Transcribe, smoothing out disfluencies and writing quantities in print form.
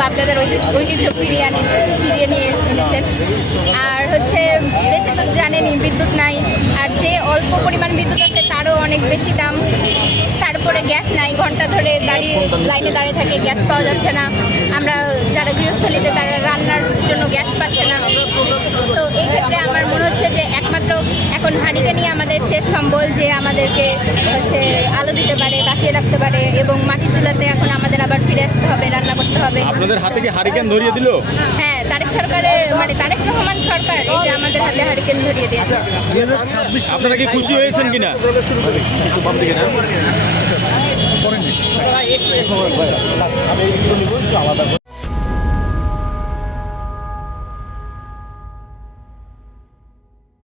বাপদাদার ঐতিহ্য ফিরিয়ে নিয়ে এনেছেন। আর হচ্ছে দেশে তো জানেনই বিদ্যুৎ নাই, আর যে অল্প পরিমাণ বিদ্যুৎ আছে তারও অনেক বেশি দাম। তারপরে গ্যাস নাই, ঘন্টা ধরে গাড়ি লাইনে দাঁড়িয়ে থাকে, গ্যাস পাওয়া যাচ্ছে না। আমরা যারা গৃহস্থলীতে তারা রান্নার জন্য গ্যাস পাচ্ছে না। তো এই ক্ষেত্রে আমার মনে হচ্ছে যে একমাত্র এখন হাঁড়িকে নিয়ে আমাদের শেষ সম্বল, যে আমাদেরকে হচ্ছে আলো দিতে পারে, বাঁচিয়ে রাখতে পারে, এবং মাটির চুলাতে এখন আমাদের আবার ফিরে আসতে হবে, রান্না করতে হবে। আপনাদের হাতে কি হারিকেন ধরিয়ে দিল? হ্যাঁ, তারেক সরকারের মানে তারেক রহমান সরকার এই যে আমাদের হাতে হারিকেন ধরিয়ে দিয়েছে। আপনারা কি খুশি হয়েছেন কিনা? আলাদা করে